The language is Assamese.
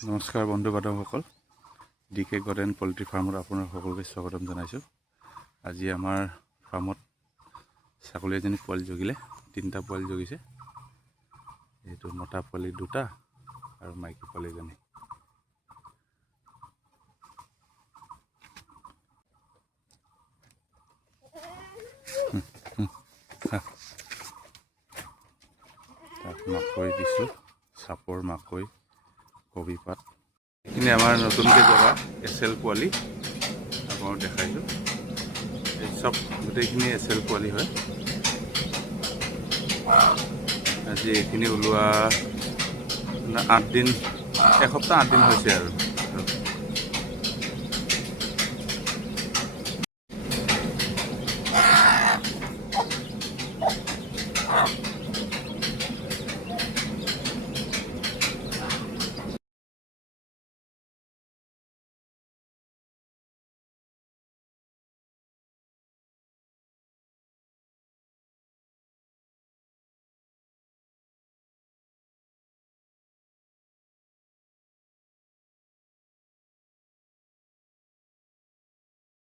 নমস্কাৰ বন্ধু বান্ধৱসকল, DK গাৰ্ডেন পল্ট্ৰি ফাৰ্মত আপোনাৰ সকলোকে স্বাগতম জনাইছোঁ। আজি আমাৰ ফাৰ্মত ছাগলী এজনী পোৱালি জগিলে, 3টা পোৱালি জগিছে। এইটো মতা পোৱালি 2টা আৰু মাইকী পোৱালি এজনী। তাক মাকৈ দিছোঁ, চাপৰ মাকৈ, কবি পাত। এইখিনি আমাৰ নতুনকৈ জগা SL পোৱালি আপোনাক দেখাইছোঁ। এই চব গোটেইখিনি SL পোৱালি হয়। আজি এইখিনি ওলোৱা 8 দিন, এসপ্তাহ 8 দিন হৈছে আৰু।